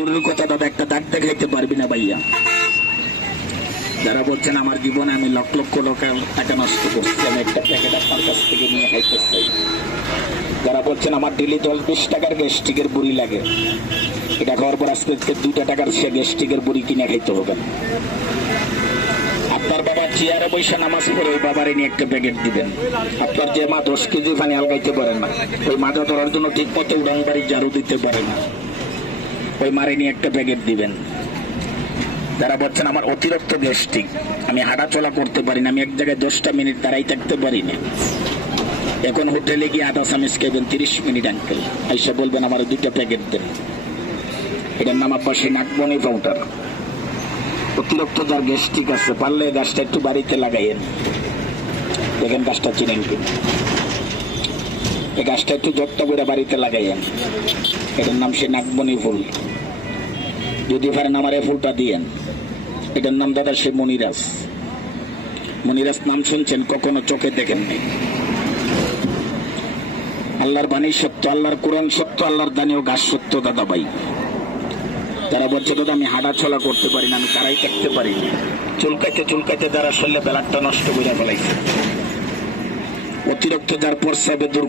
দূরের কথা দাদা একটা দাগ দেখাইতে পারবি না ভাইয়া। যারা বলছেন আমার জীবনে আমি লক্ষ লক্ষ লোকের টাকা নষ্ট করছি, আমি একটা প্যাকেট আপনার কাছ থেকে নিয়ে খাইতে চাই। যারা বলছেন আমার ডেলি দশ বিশ টাকার গ্যাস্ট্রিকের বুড়ি লাগে, এটা খাওয়ার পর আজকে দুইটা টাকার সে গ্যাস্ট্রিকের বুড়ি কিনে খাইতে হবে। আপনার বাবা চেয়ারে বৈশা নামাজ পড়ে ওই বাবারে নিয়ে একটা প্যাকেট দিবেন। আপনার যে মা দশ কেজি পানি আলগাইতে পারে না, ওই মাথা ধরার জন্য ঠিক মতো উড়ান বাড়ি ঝাড়ু দিতে পারে না। ওই মারে নিয়ে একটা প্যাকেট দিবেন। যারা বলছেন আমার অতিরিক্ত গ্যাস্ট্রিক আমি হাঁটা চলা করতে পারি না, আমি এক জায়গায় দশটা মিনিট দাঁড়াই থাকতে পারি না। এখন হোটেলে গিয়ে আধা চামিচ খাইবেন, তিরিশ মিনিট আঙ্কেল আইসা বলবেন, আমার দুইটা প্যাকেট দেন। এটার নাম আব্বা সেই নাকবনি পাউডার অতিরিক্ত যার গ্যাস্ট্রিক আছে, পারলে গাছটা একটু বাড়িতে লাগাইয়েন। দেখেন গাছটা চিনেন কি এই গাছটা একটু যত্ন করে বাড়িতে লাগাইয়েন। এটার নাম সে নাকবনি ফুল। যদি পারেন আমার এই ফুলটা দিয়েন। এটার নাম দাদা সে মনিরাজ। মনিরাজ নাম শুনছেন, কখনো চোখে দেখেননি। আল্লাহর বাণী সত্য, আল্লাহর কোরআন সত্য, আল্লাহর দানীয় গাছ সত্য, দাদা ভাই। তারা বলছে, দাদা, আমি হাঁটা চলা করতে পারি না, আমি দাঁড়াই থাকতে পারি চুলকাইতে চুলকাইতে যারা শরীরে বেলারটা নষ্ট করে ফেলাইছে। অতিরিক্ত যার প্রস্রাবে দুর্গ